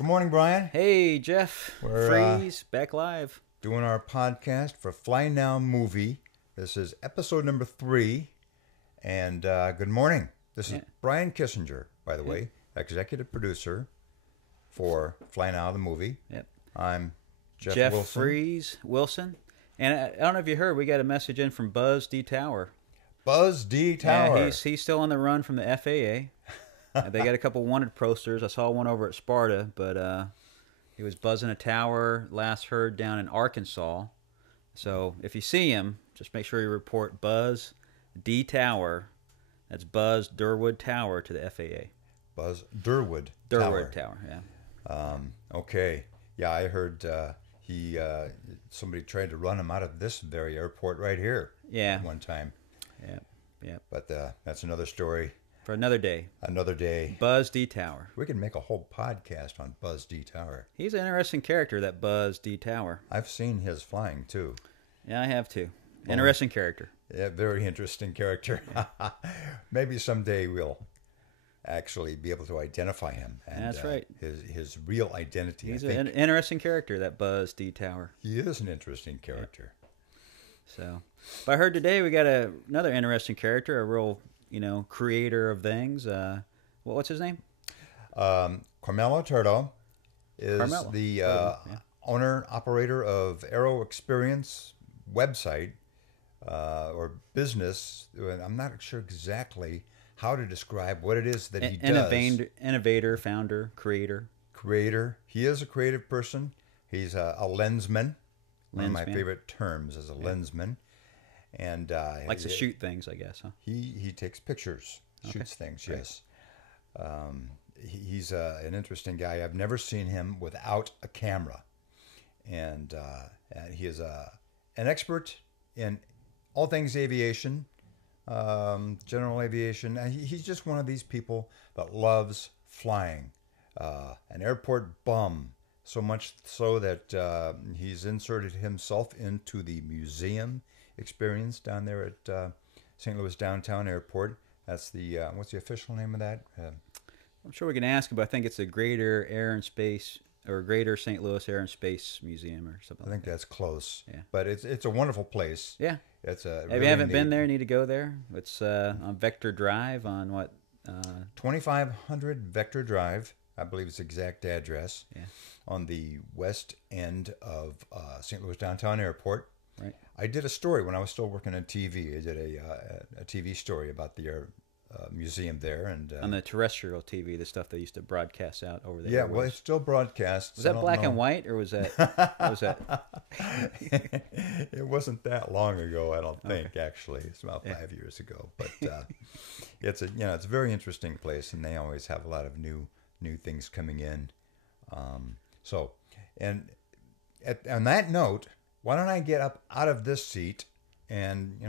Good morning, Brian. Hey, Jeff. We're Freeze, back live. doing our podcast for Fly Now Movie. This is episode number 3. And good morning. This is Brian Kissinger, by the way, executive producer for Fly Now the movie. Yep. I'm Jeff Wilson. Freeze Wilson. And I don't know if you heard, we got a message in from Buzz D. Tower. Buzz D. Tower. Yeah, he's still on the run from the FAA. They got a couple wanted posters. I saw one over at Sparta, but he was buzzing a tower last heard down in Arkansas. So if you see him, just make sure you report Buzz D. Tower. That's Buzz Durwood Tower to the FAA. Buzz Durwood Tower, yeah. Okay. Yeah, I heard somebody tried to run him out of this very airport right here. Yeah. At one time. Yeah. But that's another story. For another day. Another day. Buzz D. Tower. We can make a whole podcast on Buzz D. Tower. He's an interesting character, that Buzz D. Tower. I've seen his flying, too. Yeah, I have too. Interesting character. Yeah, very interesting character. Maybe someday we'll actually be able to identify him. And, that's right. His real identity. He's an interesting character, that Buzz D. Tower. He is an interesting character. Yeah. So, but I heard today we got another interesting character, a real, creator of things. What's his name? Carmelo Turdo is the owner-operator of Aero Experience website or business. I'm not sure exactly how to describe what it is that he does. Innovator, founder, creator. He is a creative person. He's a lensman. One of my favorite terms is a lensman. And likes to shoot things, I guess, huh? He takes pictures, shoots things, yes. He's an interesting guy. I've never seen him without a camera. And he is an expert in all things aviation, general aviation. He's just one of these people that loves flying. An airport bum, so much so that he's inserted himself into the museum experience down there at St. Louis Downtown Airport. That's the, what's the official name of that? I'm sure we can ask him, but I think it's the Greater Air and Space, or Greater St. Louis Air and Space Museum or something. I think that's close. Yeah. But it's a wonderful place. Yeah. It's a if you haven't been there, you need to go there. It's on Vector Drive on what? 2500 Vector Drive, I believe it's the exact address. Yeah. On the west end of St. Louis Downtown Airport. Right. I did a story when I was still working on TV. I did a TV story about the museum there, and on the terrestrial TV, the stuff they used to broadcast out over there. Yeah, well, it still broadcasts. Was that black and white, or was that? What was that? It wasn't that long ago, I don't think. Okay. Actually, it's about 5 years ago. But it's a very interesting place, and they always have a lot of new things coming in. On that note, why don't I get up out of this seat and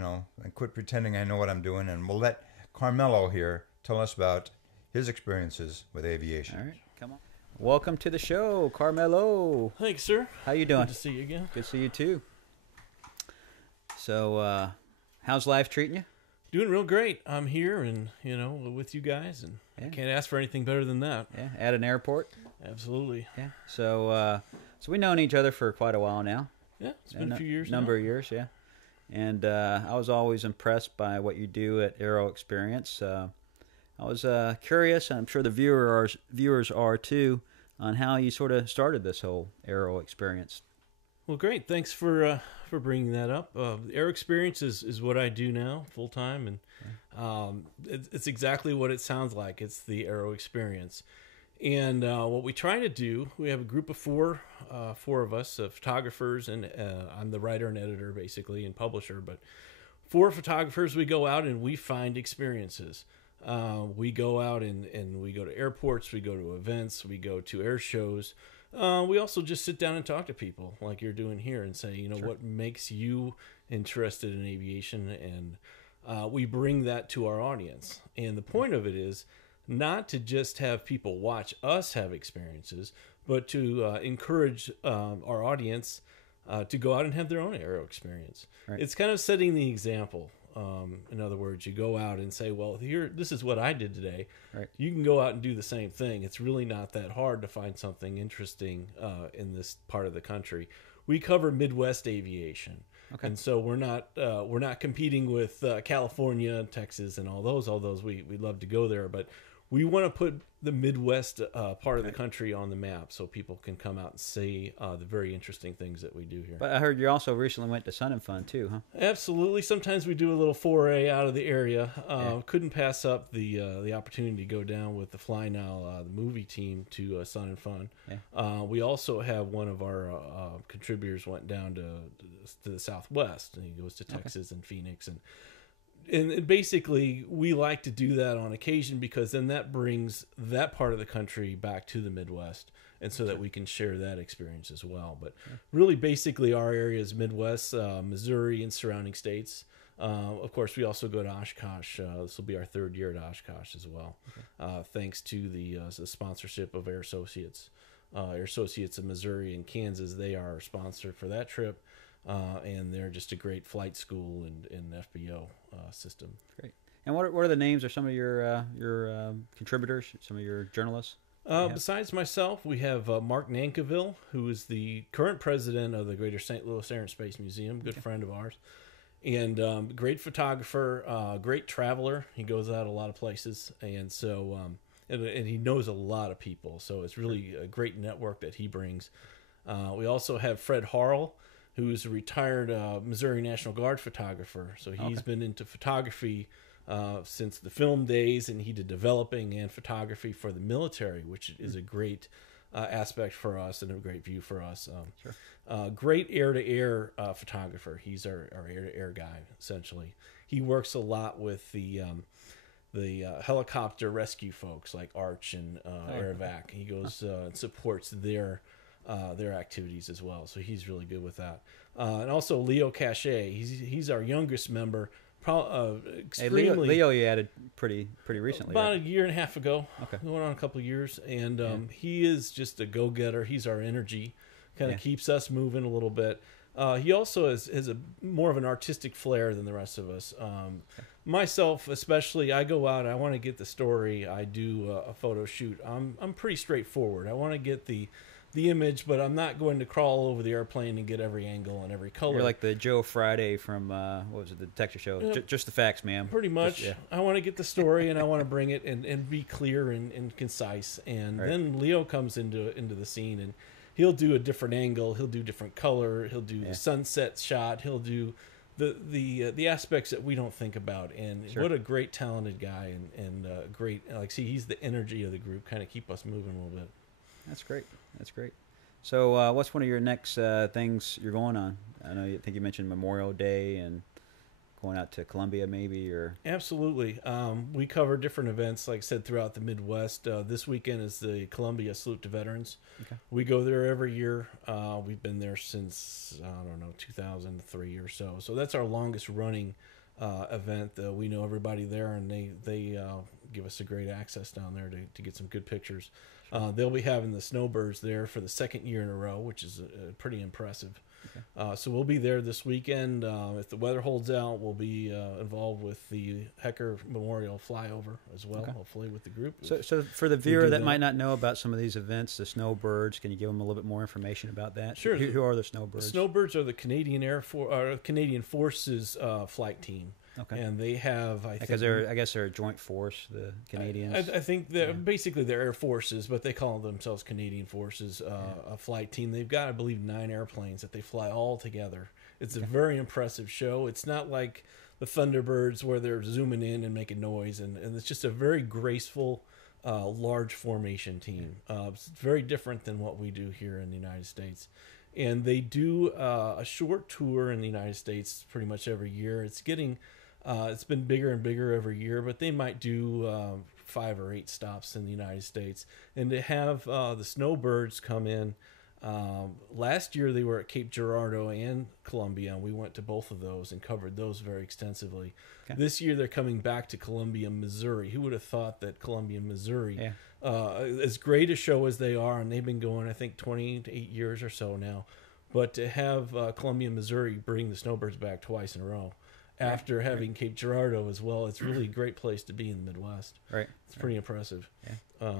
quit pretending I know what I'm doing, and we'll let Carmelo here tell us about his experiences with aviation. All right, come on. Welcome to the show, Carmelo. Thanks, sir. How you doing? Good to see you again. Good to see you too. So, how's life treating you? Doing real great. I'm here and with you guys, and I can't ask for anything better than that. Yeah, at an airport. Absolutely. Yeah. So we've known each other for quite a while now. Yeah, it's been a few years. Number of years, yeah. And I was always impressed by what you do at Aero Experience. I was curious, and I'm sure the viewers are too, on how you sort of started this whole Aero Experience. Well, great. Thanks for bringing that up. Aero Experience is what I do now, full time, and it's exactly what it sounds like. It's the Aero Experience. And what we try to do, we have a group of four of us, photographers, and I'm the writer and editor, basically, and publisher. But 4 photographers, we go out and we find experiences. We go out and we go to airports, we go to events, we go to air shows. We also just sit down and talk to people like you're doing here and say, Sure. what makes you interested in aviation? And we bring that to our audience. And the point of it is, not to just have people watch us have experiences, but to encourage our audience to go out and have their own aero experience. Right. It's kind of setting the example. In other words, you go out and say, well, this is what I did today. Right. You can go out and do the same thing. It's really not that hard to find something interesting in this part of the country. We cover Midwest aviation. Okay. And so we're not competing with California, Texas, and all those. We'd love to go there, but we want to put the Midwest part of the country on the map so people can come out and see the very interesting things that we do here. But I heard you also recently went to Sun and Fun too, huh? Absolutely. Sometimes we do a little foray out of the area. Couldn't pass up the opportunity to go down with the Fly Now, the movie team, to Sun and Fun. Yeah. We also have one of our contributors went down to the Southwest, and he goes to Texas and Phoenix, and basically we like to do that on occasion because then that brings that part of the country back to the Midwest, and so that we can share that experience as well. But really, basically, our area is Midwest, Missouri, and surrounding states. Of course, we also go to Oshkosh. This will be our third year at Oshkosh as well, thanks to the sponsorship of Air Associates. Air Associates of Missouri and Kansas, they are our sponsor for that trip. And they're just a great flight school and FBO system. Great. And what are the names of some of your contributors, some of your journalists? Besides myself, we have Mark Nankiville, who is the current president of the Greater St. Louis Air and Space Museum, good friend of ours, and great photographer, great traveler. He goes out a lot of places, and so and he knows a lot of people. So it's really a great network that he brings. We also have Fred Harrell, who's a retired Missouri National Guard photographer. So he's been into photography since the film days, and he did developing and photography for the military, which is a great aspect for us and a great view for us. Great air-to-air photographer. He's our air-to-air guy, essentially. He works a lot with the helicopter rescue folks like Arch and Aerovac. He goes and supports their activities as well, so he's really good with that. And also Leo Cachet, he's our youngest member. Extremely, Leo, you added pretty recently, about right? a year and a half ago. Okay, going on a couple of years, and he is just a go-getter. He's our energy, kind of keeps us moving a little bit. He also has a more of an artistic flair than the rest of us. Myself, especially, I go out. I want to get the story. I do a photo shoot. I'm pretty straightforward. I want to get the image, but I'm not going to crawl over the airplane and get every angle and every color. You're like the Joe Friday from what was it, the detective show? Just the facts, ma'am. Pretty much. I want to get the story, and I want to bring it and be clear and concise. And then Leo comes into the scene, and he'll do a different angle. He'll do different color. He'll do the sunset shot. He'll do the aspects that we don't think about. And what a great talented guy, and great. He's the energy of the group. Kind of keep us moving a little bit. That's great. So what's one of your next things you're going on? I think you mentioned Memorial Day and going out to Columbia maybe, or... Absolutely. We cover different events, like I said, throughout the Midwest. This weekend is the Columbia Salute to Veterans. Okay. We go there every year. We've been there since, 2003 or so. So that's our longest running event. We know everybody there, and they give us a great access down there to get some good pictures. They'll be having the snowbirds there for the second year in a row, which is pretty impressive. Okay. So we'll be there this weekend. If the weather holds out, we'll be involved with the Hecker Memorial flyover as well, hopefully with the group. So for the viewer that might not know about some of these events, the snowbirds, can you give them a little bit more information about that? Sure. Who are the snowbirds? The snowbirds are the Canadian Forces flight team. Okay. And they have, I guess they're a joint force, the Canadians. I think they're basically they're air forces, but they call themselves Canadian Forces, a flight team. They've got, I believe, 9 airplanes that they fly all together. It's a very impressive show. It's not like the Thunderbirds where they're zooming in and making noise, and it's just a very graceful, large formation team. It's very different than what we do here in the United States. And they do a short tour in the United States pretty much every year. It's getting... it's been bigger and bigger every year, but they might do 5 or 8 stops in the United States. And to have the snowbirds come in, last year they were at Cape Girardeau and Columbia, and we went to both of those and covered those very extensively. Okay. This year they're coming back to Columbia, Missouri. Who would have thought that Columbia, Missouri, as great a show as they are, and they've been going, I think, 28 years or so now, but to have Columbia, Missouri bring the snowbirds back twice in a row, after having Cape Girardeau as well. It's really a great place to be in the Midwest. Right. It's pretty impressive. Yeah.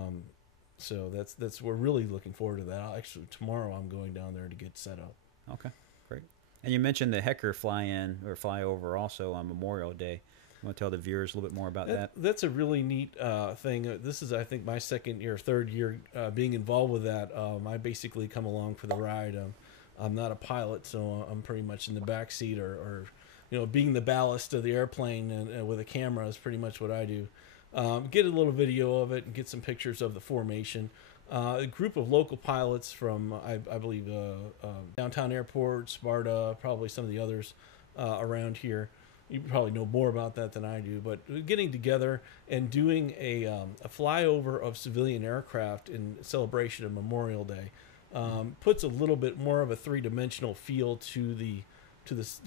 So that's we're really looking forward to that. Actually, tomorrow I'm going down there to get set up. Okay, great. And you mentioned the Hecker fly-in or fly-over also on Memorial Day. You want to tell the viewers a little bit more about that? That's a really neat thing. This is, I think, my third year being involved with that. I basically come along for the ride. I'm not a pilot, so I'm pretty much in the back seat or being the ballast of the airplane and with a camera is pretty much what I do. Get a little video of it and get some pictures of the formation. A group of local pilots from, I believe, downtown airport, Sparta, probably some of the others around here. You probably know more about that than I do, but getting together and doing a flyover of civilian aircraft in celebration of Memorial Day puts a little bit more of a three-dimensional feel to the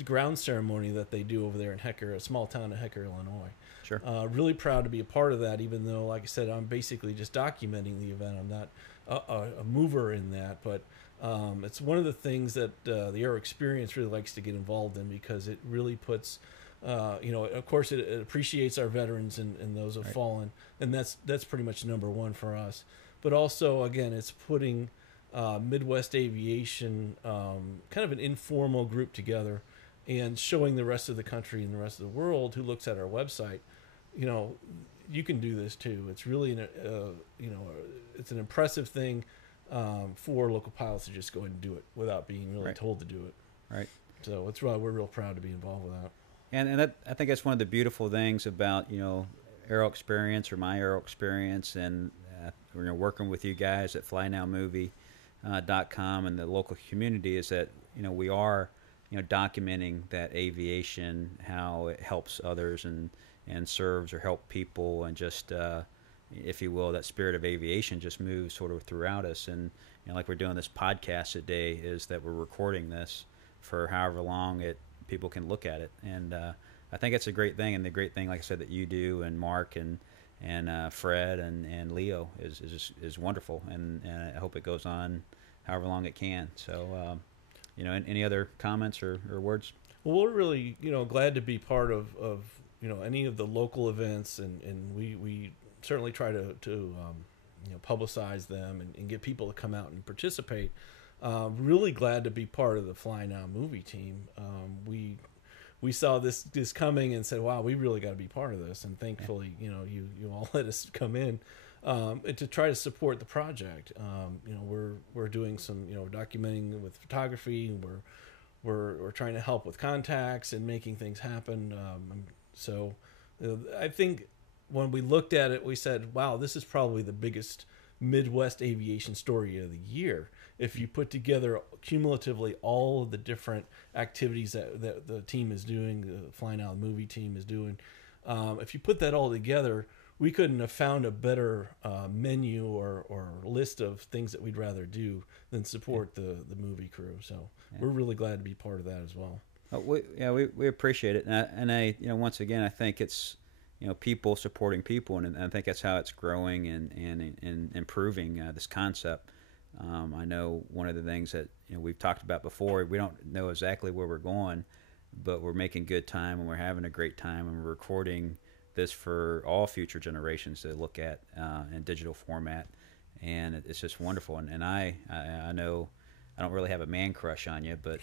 ground ceremony that they do over there in Hecker, a small town in Hecker, Illinois. Sure. Really proud to be a part of that, even though, like I said, I'm basically just documenting the event. I'm not a mover in that, but it's one of the things that the Aero Experience really likes to get involved in because it really puts, of course, it appreciates our veterans and those who've fallen, and that's pretty much number one for us. But also, again, it's putting Midwest aviation, kind of an informal group together, and showing the rest of the country and the rest of the world who looks at our website, you can do this too. It's really it's an impressive thing for local pilots to just go ahead and do it without being really told to do it. Right. So that's why we're real proud to be involved with that. And that, I think that's one of the beautiful things about Aero Experience or my Aero Experience, and working with you guys at FlyNowMovie.com and the local community is that we are documenting that aviation, how it helps others and serves or help people, and just if you will, that spirit of aviation just moves sort of throughout us. And like we're doing this podcast today, is that we're recording this for however long people can look at it. And I think it's a great thing, and the great thing, like I said, that you do, and Mark and Fred and Leo is wonderful, and I hope it goes on however long it can. So any other comments or words? Well, we're really glad to be part of any of the local events, and we certainly try to publicize them and get people to come out and participate. Really glad to be part of the Fly Now movie team. We saw this coming and said, wow, we really got to be part of this. And thankfully, you all let us come in to try to support the project. We're doing some, documenting with photography, and we're trying to help with contacts and making things happen. So I think when we looked at it, we said, wow, this is probably the biggest Midwest aviation story of the year. If you put together cumulatively all of the different activities that the team is doing, the Fly Now movie team is doing, if you put that all together, we couldn't have found a better menu or list of things that we'd rather do than support the movie crew. So we're really glad to be part of that as well. We appreciate it, and I once again, I think it's people supporting people, and I think that's how it's growing and improving this concept. I know one of the things that we've talked about before, we don't know exactly where we're going, but we're making good time, and we're having a great time, and we're recording this for all future generations to look at in digital format, and it's just wonderful. And I know I don't really have a man crush on you, but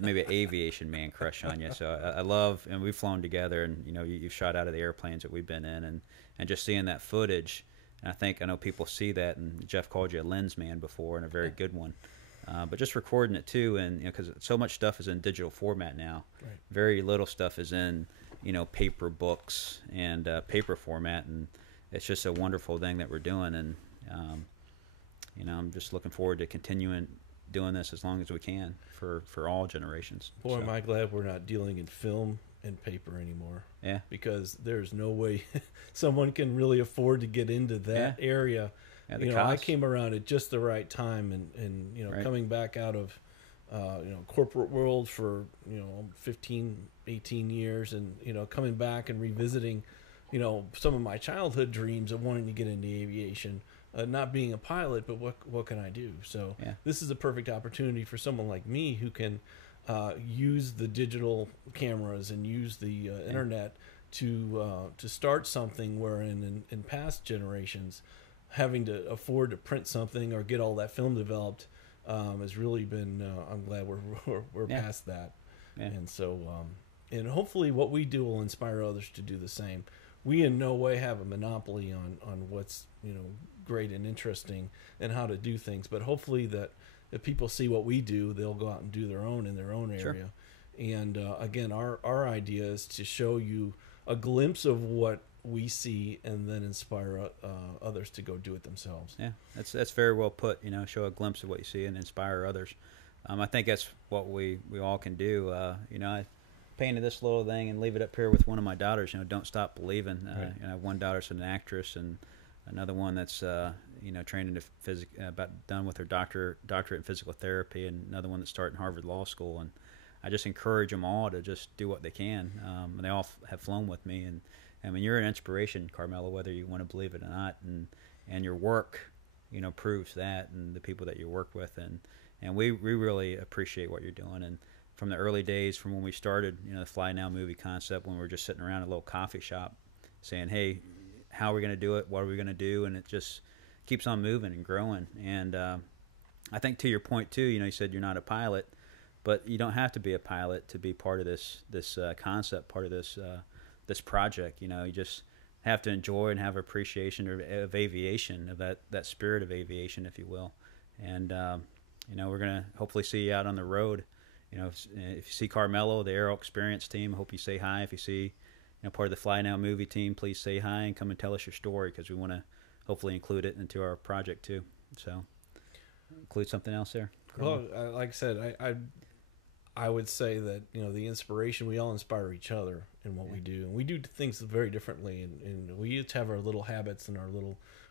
maybe an aviation man crush on you. So I love, and we've flown together, and you've shot out of the airplanes that we've been in, and just seeing that footage. And I know people see that, and Jeff called you a lens man before, and a very good one. But just recording it too, and because so much stuff is in digital format now, very little stuff is in paper books and paper format, and it's just a wonderful thing that we're doing. And I'm just looking forward to continuing doing this as long as we can for all generations. Boy, am I glad we're not dealing in film and paper anymore. Yeah. Because there's no way someone can really afford to get into that area. Yeah, I came around at just the right time, and coming back out of corporate world for 15, 18 years, and coming back and revisiting some of my childhood dreams of wanting to get into aviation. Not being a pilot, but what can I do? So this is a perfect opportunity for someone like me who can use the digital cameras and use the internet to start something, where in past generations, having to afford to print something or get all that film developed has really been. I'm glad we're past that, and so and hopefully what we do will inspire others to do the same. We in no way have a monopoly on what's great and interesting and how to do things, but hopefully that if people see what we do, they'll go out and do their own in their own area. Sure. And again, our idea is to show you a glimpse of what we see and then inspire others to go do it themselves. Yeah, that's very well put. Show a glimpse of what you see and inspire others. I think that's what we all can do. I painted this little thing and leave it up here with one of my daughters. Don't stop believing. Right. One daughter's an actress, and another one that's trained in about done with her doctorate in physical therapy, and another one that's starting Harvard Law School. And I just encourage them all to just do what they can. And they all have flown with me, and I mean, you're an inspiration, Carmelo, whether you want to believe it or not. And your work, proves that, and the people that you work with, and we really appreciate what you're doing. And from the early days, from when we started, the Fly Now movie concept, when we were just sitting around a little coffee shop, saying, "Hey, how are we going to do it? What are we going to do?" And it just keeps on moving and growing. And I think to your point too, you said you're not a pilot, but you don't have to be a pilot to be part of this concept, part of this project. You just have to enjoy and have appreciation of aviation, of that spirit of aviation, if you will. And we're gonna hopefully see you out on the road. If you see Carmelo, the Aero Experience team, I hope you say hi. If you see part of the Fly Now movie team, please say hi and come and tell us your story, because we want to hopefully include it into our project too. So include something else there. Well, like I said, I would say that the inspiration, we all inspire each other in what we do, and we do things very differently, and we each have our little habits and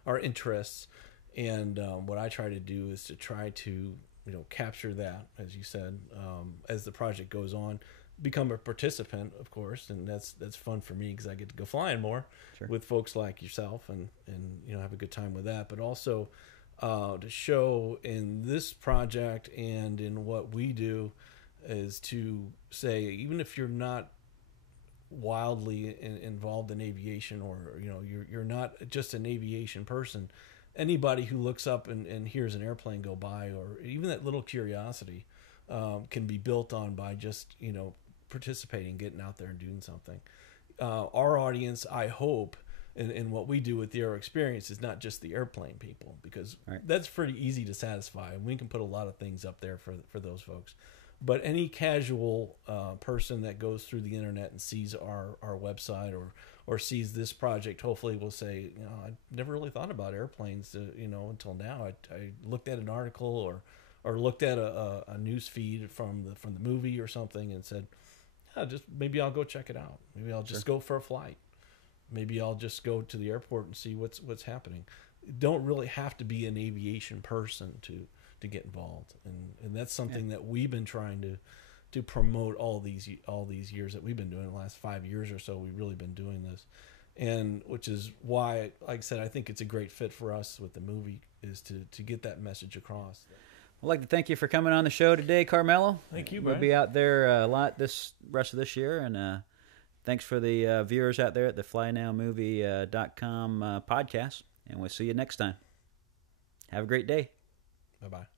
our interests. And what I try to do is to try to capture that, as you said, as the project goes on. Become a participant, of course, and that's fun for me because I get to go flying more with folks like yourself, and have a good time with that. But also to show in this project and in what we do is to say, even if you're not wildly involved in aviation, or you're not just an aviation person, anybody who looks up and hears an airplane go by, or even that little curiosity, can be built on by just participating, getting out there and doing something. Our audience, I hope, and what we do with the Aero Experience is not just the airplane people, because that's pretty easy to satisfy, and we can put a lot of things up there for those folks. But any casual person that goes through the internet and sees our website or sees this project, hopefully will say, I never really thought about airplanes, until now. I looked at an article or looked at a news feed from the movie or something and said, just maybe I'll go check it out. Maybe I'll just go for a flight. Maybe I'll just go to the airport and see what's happening. You don't really have to be an aviation person to get involved, and that's something that we've been trying to promote all these years that we've been doing. The last 5 years or so, we've really been doing this, and which is why, like I said, I think it's a great fit for us with the movie, is to get that message across. I'd like to thank you for coming on the show today, Carmelo. Thank you, Brian. We'll be out there a lot this rest of this year, and thanks for the viewers out there at the FlyNowMovie.com podcast, and we'll see you next time. Have a great day. Bye-bye.